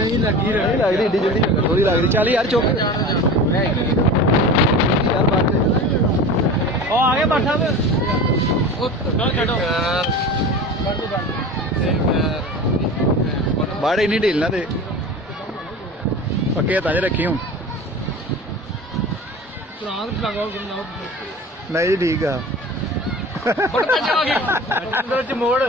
नहीं लगी एडी जल्दी थोड़ी लग रही। चल यार चुप यार बात आगे बैठा बाड़े नहीं ढीलना दे पक्के ताजे रखी हूँ नहीं ठीक है मोड़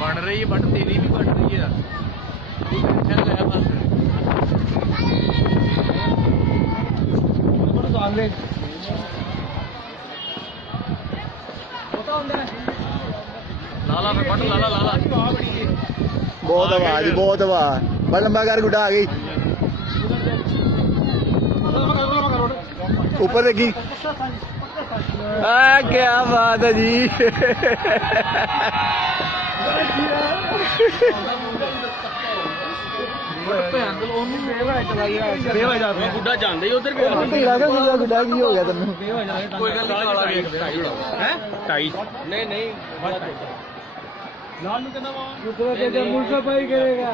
बन रही है बट तेरी भी बन रही है लाला बट लाला लाला बहुत आवाज बहुत आवाज बस लंबा कर गुड्डा आ गई ऊपर देखी क्या बात है जी गुड्डा जानते उधर गुड्डा की हो गया तेन नहीं नहीं करेगा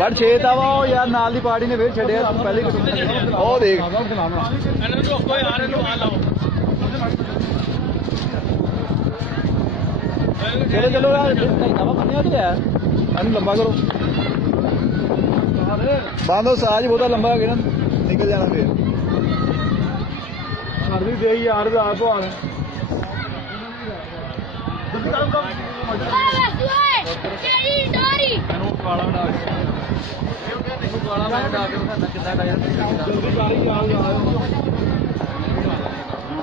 बट छे वा यार नाल दी पार्टी ने फिर छड़िया पहले ओ देख चलो चलो यार लंबा करो बांधो साज बहुता लंबा हो निकल जाना फिर यार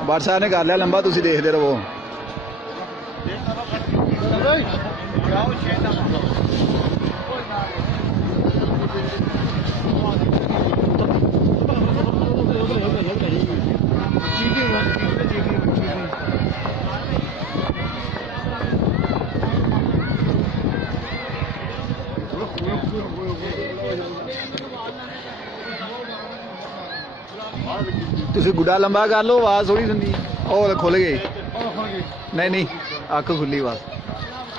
बार साहब ने कर लिया लंबा तुसी देखते रहो तुसी गुड्डा लंबा कर लो आवाज थोड़ी सुननी और खुल गई नहीं नहीं अख खुली बस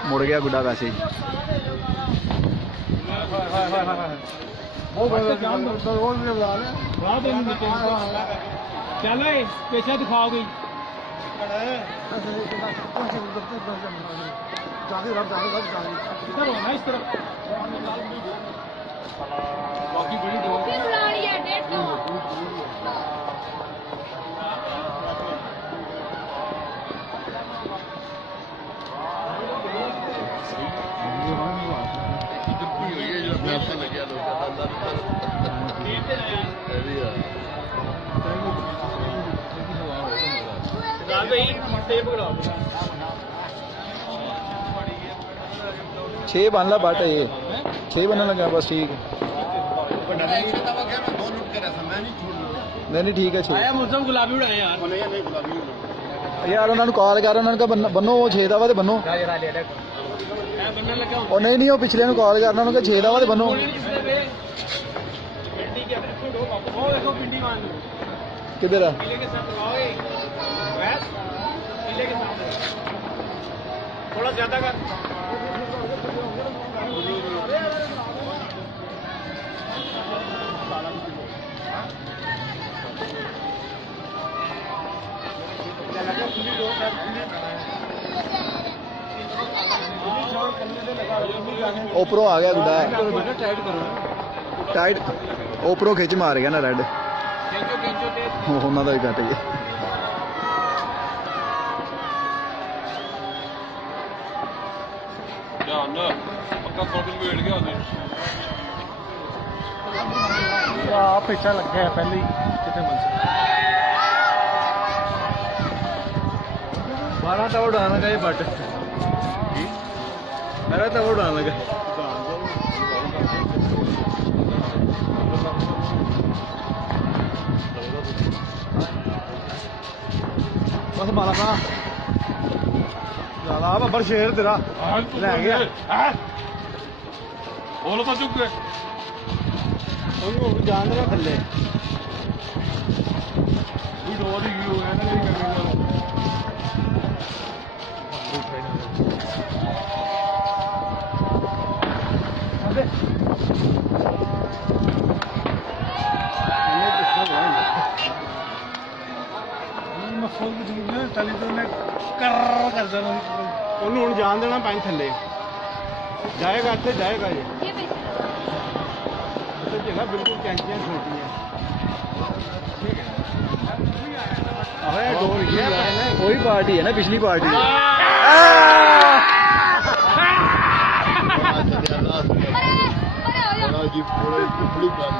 मुड़ गया गुड्डा वैसे ही चलो पेशा दिखाओ गई बाकी बड़ी छे बन ला बट ये छे बनने लगा बस ठीक नहीं नहीं ठीक है छे गुलाबी उड़ाए यार यार उन्होंने कॉल कर उन्होंने कहा बनो छे दा वा ते बनो और नहीं नहीं वो पिछले कॉल करना उन्होंने कहा छे दा वा ते बनो किधर है थोड़ा ज्यादा कर ओपरों आ गया गुड्डा टाइट करो टाइट ओपरों खिंच मार गया ना रेड उन्होंने भी कट गया पिछा लगे है पहले कितने मन से 12 तो उड़ाने लगा ये बट मेरा तो उड़ाने लगा बस मारा था ਸਾਲਾ ਬੱਬਰ ਸ਼ੇਰ ਤੇਰਾ ਲੈ ਗਿਆ ਬੋਲ ਤਾਂ ਚੁੱਕ ਗਏ ਉਹਨੂੰ ਜਾਣ ਦੇਣਾ ਥੱਲੇ ਕੋਈ ਰੋਡ ਹੀ ਹੋ ਗਿਆ ਨਾ ਨਹੀਂ ਕਰੇਗਾ ਮਸਲ ਦੀ ਦੂਰ ਨੇ ਤਲੀ ਤੋਂ ਨੇ ਕਰ ਦੇਣਾ ਉਹਨੂੰ ਹੁਣ ਜਾਣ ਦੇਣਾ ਪੈਂ ਥੱਲੇ ਜਾਏਗਾ ਇੱਥੇ ਜਾਏਗਾ ਜੀ ਇੱਥੇ ਜਗ੍ਹਾ ਬਿਲਕੁਲ ਕੈਂਚੀਆਂ ਛੋਟੀਆਂ ਠੀਕ ਹੈ ਆਹੇ ਡੋਰ ਗਿਆ वही पार्टी है ना पिछली पार्टी ਜੀ ਬੜੀ ਪਿਆਰੀ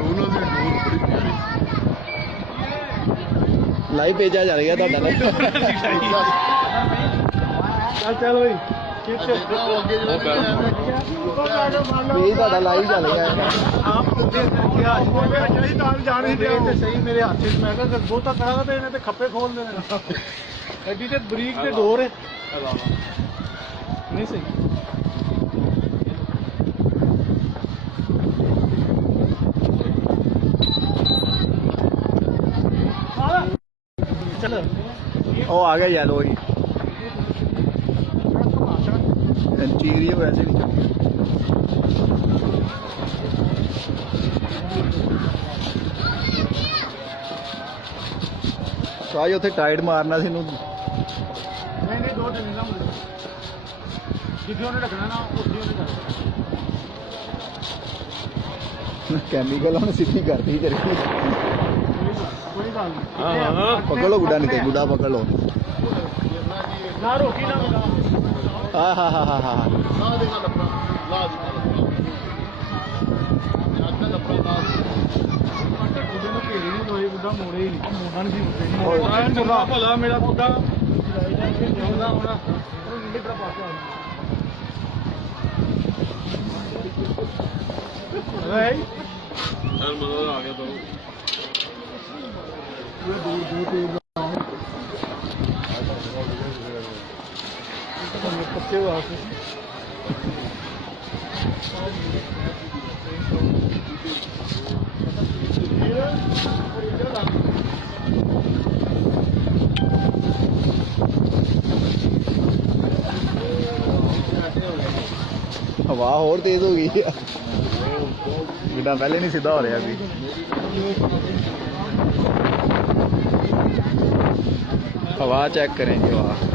ਉਹਨਾਂ ਦੀ ਡੋਰ ਬੜੀ ਪਿਆਰੀ लाइव भेजा जा रहा था ਚੱਲ ਚੱਲ ਬਈ ਅੱਗੇ यही था लाइव चल गया ਆਪ ਜਾਣ ਹੀ ਦਿਆ ਤੇ ਸਹੀ ਮੇਰੇ ਹੱਥ 'ਚ ਮੈਂ ਕਿਹਾ ਬਹੁਤਾ ਖੜਾ ਤੇ ਇਹਨੇ ਤੇ ਖੱਪੇ ਖੋਲ ਦੇਣੇ ਐਡੀ ਤੇ ਬਰੀਕ ਤੇ ਡੋਰ ਹੈ ਨਹੀਂ ਸਹੀ चलो ओ आ गया येलो ही इंटीरियर वैसे नहीं चल तो आज उत्थे टाइट मारना सी नहीं नहीं दो दिन ना मुझे जिथे उन्हें रखना ना उठी उन्हें करना केमिकल हमने सीधी कर दी तेरी कोई बात नहीं पकड़ लो गुड्डा नहीं तो गुड्डा पकड़ लो ना रोकी ना मिला हाँ हाँ हाँ हाँ हाँ ਲਾ ਦੇਗਾ ਲੱਪੜਾ ਲਾ ਦੇਗਾ ਲੱਪੜਾ ਲੱਪੜਾ ਲਾ ਉਹਦੇ ਨੂੰ ਘੇਰੀ ਨਹੀਂ ਲੋਈ ਬੁੱਢਾ ਮੋੜੇ ਹੀ ਨਹੀਂ ਮੋੜਨਾ ਨਹੀਂ ਸੀ ਚੰਗਾ ਭਲਾ ਮੇਰਾ ਬੁੱਢਾ ਹੁੰਦਾ ਹੋਣਾ ਲਿਬੜਾ ਪਾ ਕੇ ਓਏ ਚੱਲ ਮਜ਼ਾ ਆ ਗਿਆ ਤੋ पत्ते वास्ते हवा और तेज हो गई गुड्डा पहले नहीं सीधा हो रहा अभी हवा चेक करेंगे हवा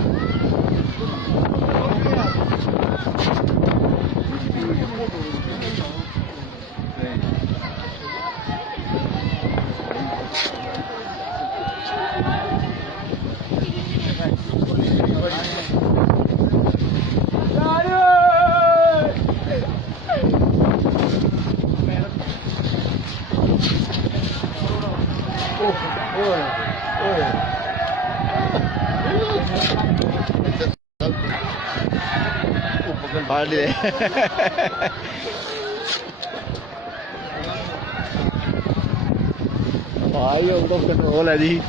फाड़ ले भाई अब तो कंट्रोल है जी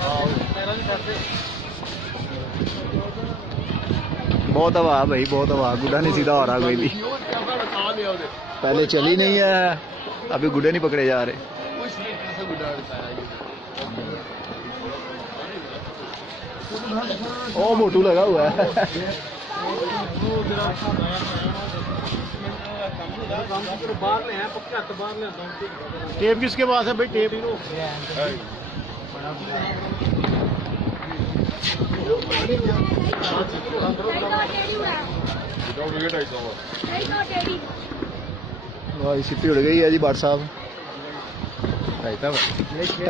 बहुत हवा भाई बहुत हवा गुड्डा नहीं सीधा हो रहा कोई भी पहले चली नहीं है अभी गुड्डे नहीं पकड़े जा रहे ओ मोटू लगा हुआ है बाहर ले हैं पक्के हाथ बाहर ले टेप किसके पास है भाई टेप भाई सिप्पी उड़ गई है जी बाट साहब ढाई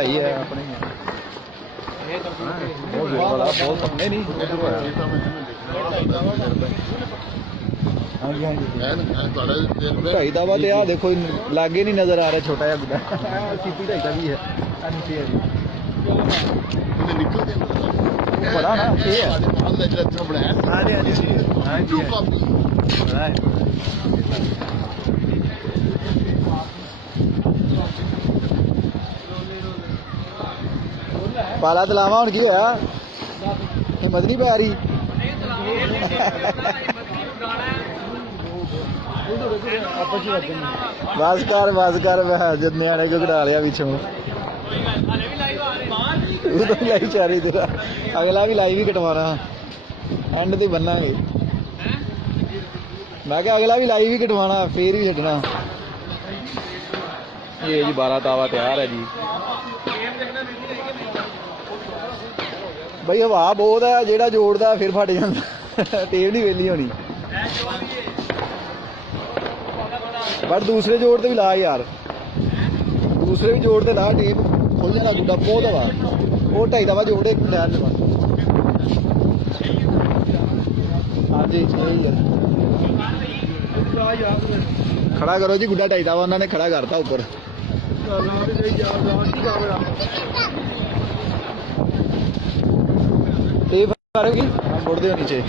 है अपने बहुत पकड़े नहीं हाँ जी हाँ जी ढाई का बात यार देखो लागे नहीं नजर आ रहा छोटा या गुड्डा सीपी ढाई का भी है नीचे है बड़ा ना ये है हाँ जी हाँ जी हाँ जी बड़ा है पाला तलावा हूँ की होया हिम्मत नहीं पै रही बस कर जब न्याणे को कटा लिया पिछों तू तो लाइव चाह रही तेरा अगला भी लाइव ही कटवाना एंड ते बन्नांगे मैं क्या अगला भी लाइव ही कटवाना फिर भी छड्डना ये जी 12 तावा तैयार है जी भाई हवा बहुत है जेड़ा जोड़दा फिर फट जांदा टेप नहीं वेली होनी बट दूसरे जोड़ ते भी ला यार दूसरे भी जोड़ ते ला टेप खुल जाना गुड्डा बहुत हवा वो 2.5 दवा जोड़े लैन लगा हाँ जी खड़ा करो जी गुड्डा 2.5 दवा उन्होंने खड़ा करता ऊपर टेप करोगी छोड़ दो नीचे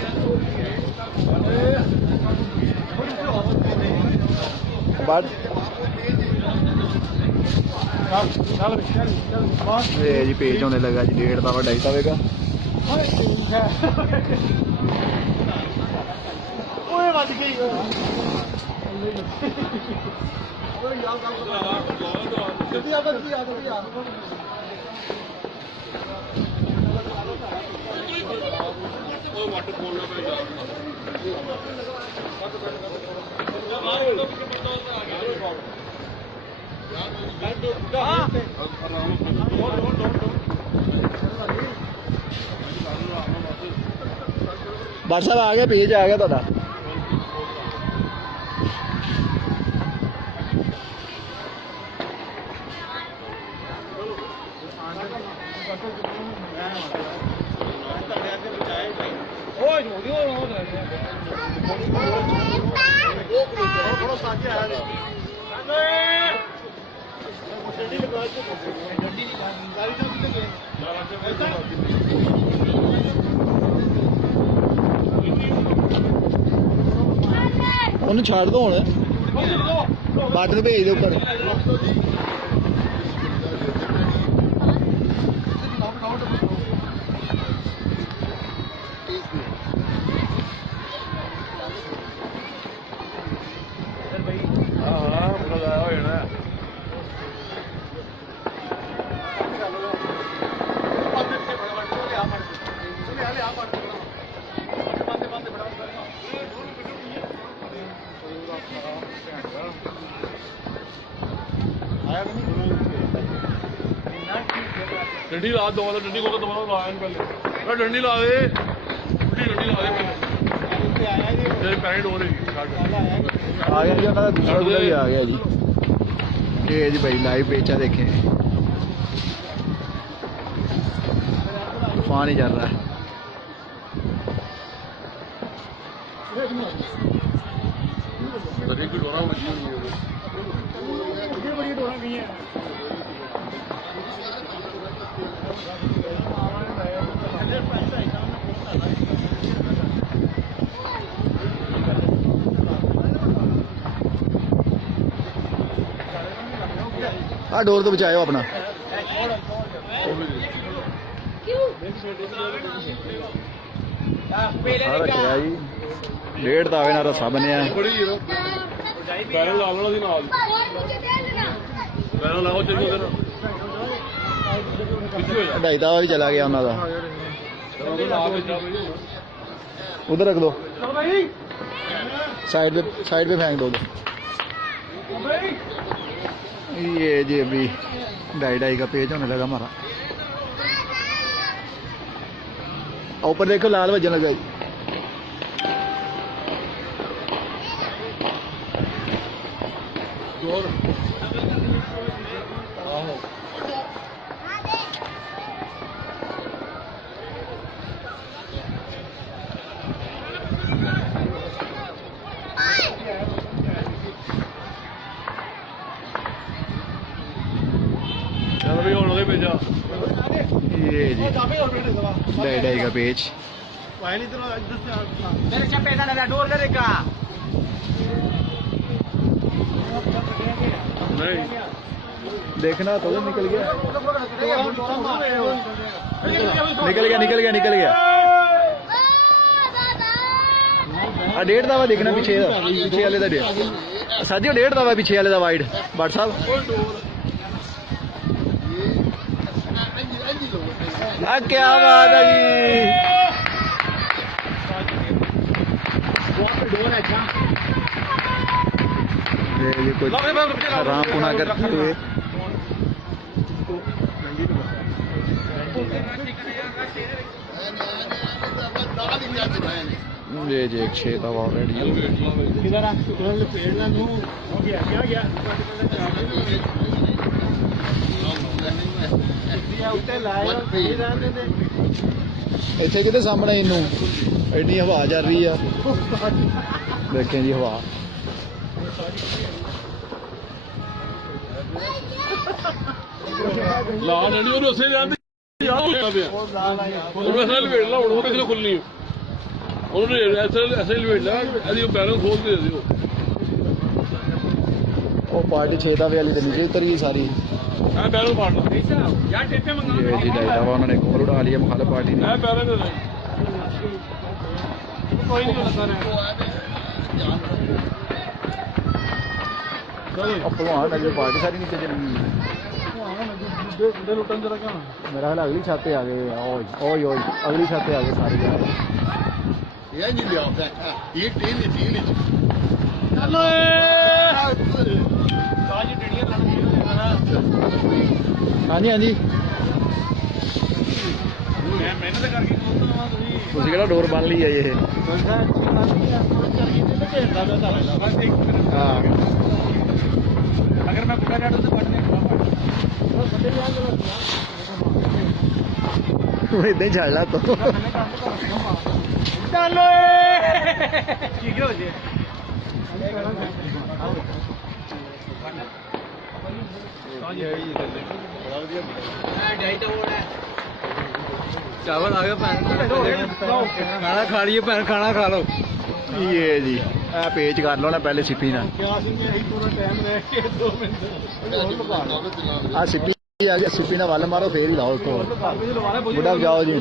बट ये जी पेज होने लगा जी 1.5 तावा 2.5 तावे का बस साहब आ गया पेज आ गया ਤੁਹਾਡਾ ਉਹਨੂੰ ਛੱਡ ਦੋ ਹੁਣ ਬਟਨ ਭੇਜ ਦੇ ਉੱਪਰ डंडी ला दो डंडी को दोबारा लाया पहले डंडी ला दे डंडी ला दे पहले पैंट हो रही आ गया जी उन्होंने दूसरा गुड़ा भी आ गया जी ये जी भाई लाइव पेचा देखें तूफान ही चल रहा है हाँ डोर तो बचाओ अपना रखा जी 1.5 तावे ना रस्सा बनया बैरन ला लो नाल बैरन लाओ चलो उधर 2.5 तावा भी चला गया उन्होंने उधर रख दो साइड पे फेंक दो ये जी अभी 2.5 का पेज होने लगा हमारा ऊपर देखो लाल बजन लगा ये जी 2.5 का पेज नहीं देखना तो निकल गया निकल गया ਆ ਡੇਢ ਦਾ ਵਾ ਦੇਖਣਾ ਪਿੱਛੇ ਦਾ, ਪਿੱਛੇ ਵਾਲੇ ਦਾ ਡੇਢ ਸਾਜੋ ਡੇਢ ਦਾ ਵਾ ਪਿੱਛੇ ਵਾਲੇ ਦਾ ਵਾਈਡ ਬੱਟ ਸਾਹਿਬ ਆ ਕੀ ਬਾਤ ਹੈ जी ये कोई रामपुना करते हुए ये जी एक 6 दवा ऑलरेडी किधर आ पेड़ ना तू हो गया क्या गया ਇੱਥੇ ਕਿਤੇ ਸਾਹਮਣੇ ਇਹਨੂੰ ਐਡੀ ਹਵਾ ਚੱਲ ਰਹੀ ਆ ਦੇਖਿਆ ਜੀ ਹਵਾ ਲਾ ਲੈਣੀ ਉਹਨੂੰ ਉਸੇ ਜਾਂਦੇ ਯਾਰ ਹੋਇਆ ਪਿਆ ਉਹਨੂੰ ਐਸਾ ਲਵੇੜ ਲਾ ਹੁਣ ਉਹ ਕਿੱਥੇ ਖੁੱਲਣੀ ਉਹਨੂੰ ਐਸਾ ਲਵੇੜ ਲਾ ਇਹਦੀ ਬੈਲੈਂਸ ਖੋਲ ਦੇ ਦਿਓ ਉਹ ਪਾਰਟੀ 6 ਦਾ ਵਾਲੀ ਤੇ ਨੀਚੇ ਉਤਰ ਗਈ ਸਾਰੀ ਮੈਂ ਬੈਲੈਂਸ ਪਾੜ ਲਾ ਯਾਰ ਟੇਪੇ ਮੰਗਾ ਇਹ ਜੀ ਡਾਇਟਾ ਵਾ ਉਹਨਾਂ ਨੇ ਕੋਲ ਉਡਾ ਲਿਆ ਮੁਖਾਲਫ ਪਾਰਟੀ ਨੇ ਮੈਂ ਬੈਲੈਂਸ ਦੇ ਕੋਈ ਨਹੀਂ ਲੱਗਾ ਰਿਹਾ ਉਹ ਭਲਵਾਨ ਅਜੇ ਪਾਰਟੀ ਸਾਰੀ ਨੀਚੇ ਚਲੀ ਦੇ ਲੁੱਟਣ ਜਰਾ ਕਾ ਮੇਰਾ ਹਾਲ ਅਗਲੀ ਛੱਤ ਤੇ ਆ ਗਏ ਓਏ ਓਏ ਓਏ ਅਗਲੀ ਛੱਤ ਤੇ ਆ ਗਏ ਸਾਰੇ ਯਾਰ ਇਹ ਨਹੀਂ ਲਿਆਉਂਦਾ ਇਹ ਟੀਨ ਚੱਲੋ ਸਾਜੀ ਟੇੜੀਆਂ ਲੜਦੀਆਂ ਹਾਂਜੀ ਹਾਂਜੀ ਮੈਂ ਮਿਹਨਤ ਕਰਕੇ ਖੋਲਦਾ ਤੁਸੀਂ ਕਿਹੜਾ ਡੋਰ ਬੰਨ ਲਈ ਆ ਇਹ ਹਾਂ अगर मैं बुढ़ा जाता तो पढ़ने ਇਦਾਂ ਹੀ ਛੱਡ ਲਾ ਤੋ चलो ठीक हो जे ਚਾਵਲ ਆ ਗਿਆ ਭੈਣ ਖਾਣਾ ਖਾ ਲਈਏ ਭੈਣ ਖਾਣਾ ਖਾ ਲਓ ਇਹ ਜੀ ਇਹ ਪੇਚ ਕਰ ਲਓ ਨਾ ਪਹਿਲੇ ਸਿੱਪੀ ਨਾਲ क्या सुन यही पूरा टाइम रह के 2 मिनट ਆ ਸਿੱਪੀ ਆ ਗਿਆ ਸਿੱਪੀ ਨਾਲ ਵੱਲ ਮਾਰੋ ਫੇਰ ਹੀ ਲਾਓ ਉੱਤੋਂ ਬੁੱਢਾ ਜਾਓ ਜੀ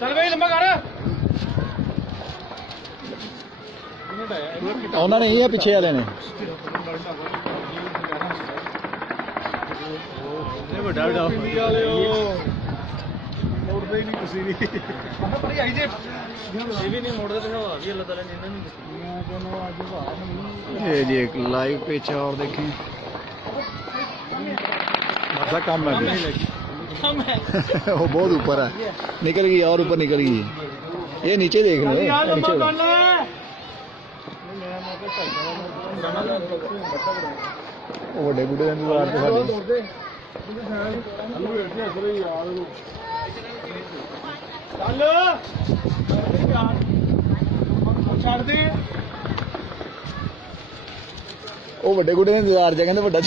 चल भाई लंबा कर ਉਹਨਾਂ ਨੇ ਇਹ ਆ ਪਿੱਛੇ ਵਾਲੇ ਨੇ ਵੱਡਾ ਵੱਡਾ ਮੋੜਦੇ ਹੀ ਨਹੀਂ ਤੁਸੀਂ ਨਹੀਂ ਪਰ ਆਈ ਜੇ ਇਹ ਵੀ ਨਹੀਂ ਮੋੜਦੇ ਤੇ ਹਵਾ ਵੀ ਅੱਲਾਹ ਤਾਲਾ ਨੇ ਇਹਨਾਂ ਨੂੰ ਦਿੱਤੀ ਮੈਂ ਤੁਹਾਨੂੰ ਅੱਜ ਹਵਾ ਨਹੀਂ ये जी एक लाइव पेच और देखें मतलब कम है वो बहुत ऊपर है निकल गई और ऊपर निकल गई ये नीचे देख लो नीचे वो बड़े बुढ़े इंतजार पे ਛੱਡ ਦੇ ਉਹ ਵੱਡੇ ਗੁੱਡੇ ਦੇ ਇੰਤਜ਼ਾਰ ਚ ਕਹਿੰਦੇ ਵੱਡਾ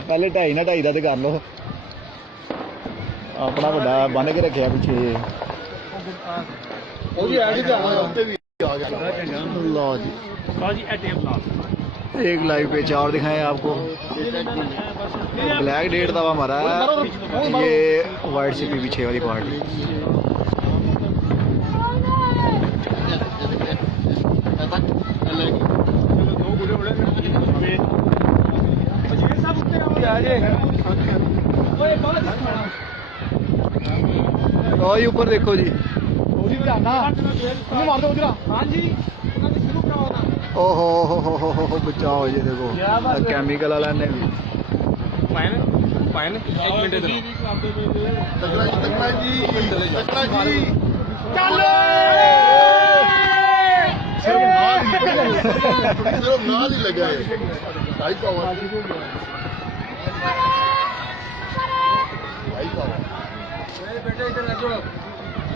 ਪਹਿਲੇ 2.5 ਨਾ 2.5 ਦਾ ਤੇ ਕਰ ਲਓ ਆਪਣਾ ਵੱਡਾ ਬੰਨ ਕੇ ਰੱਖਿਆ ਪਿੱਛੇ ਉਹ ਵੀ ਆ ਕੇ ਜਾਣਾ ਉੱਤੇ ਵੀ आ गया लो जी ਬਾਜੀ ਐਟੀਐਮ ਲਾਸ एक लाइव पेच और दिखाएं आपको ब्लैक डेट दवा हमारा ये वाइट सीपी पीछे वाली पार्टी और ऊपर देखो जी ओहो हो बचाओ जी देखो केमिकल वाला ने भी ਪਾਇਨ 1 ਮਿੰਟ ਇਧਰ तकड़ा जी ਚੱਲ सिर्फ नाल ही लगा है भाई पावर भाई पावर ਬੇਟਾ ਇਧਰ ਆ ਜਾਓ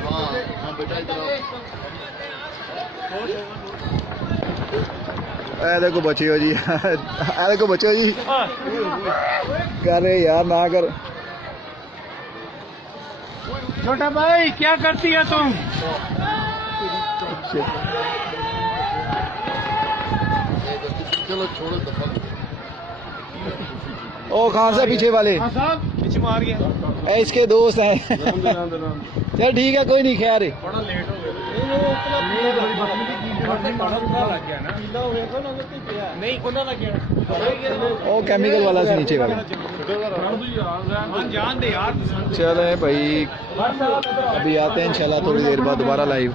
हाँ हाँ बेटा इधर आओ देखो बचियो जी देखो बचियो जी कर रहे यार ना कर छोटा भाई क्या करती है तुम चलो छोड़ो दफा ओ खान साहब पीछे वाले हाँ साहब ਵਿੱਚ ਮਾਰ ਗਿਆ ए, इसके दोस्त हैं चल ठीक है, कोई नहीं, खैर है। ਬੜਾ ਲੇਟ ਹੋ ਗਿਆ ਨਹੀਂ ਉਹਨਾਂ ਦਾ ਗਿਆ वो केमिकल वाला से नीचे वाला। ਜਾਣ ਦੇ ਯਾਰ चले भाई, अभी आते हैं इंशाल्लाह थोड़ी देर बाद दोबारा लाइव।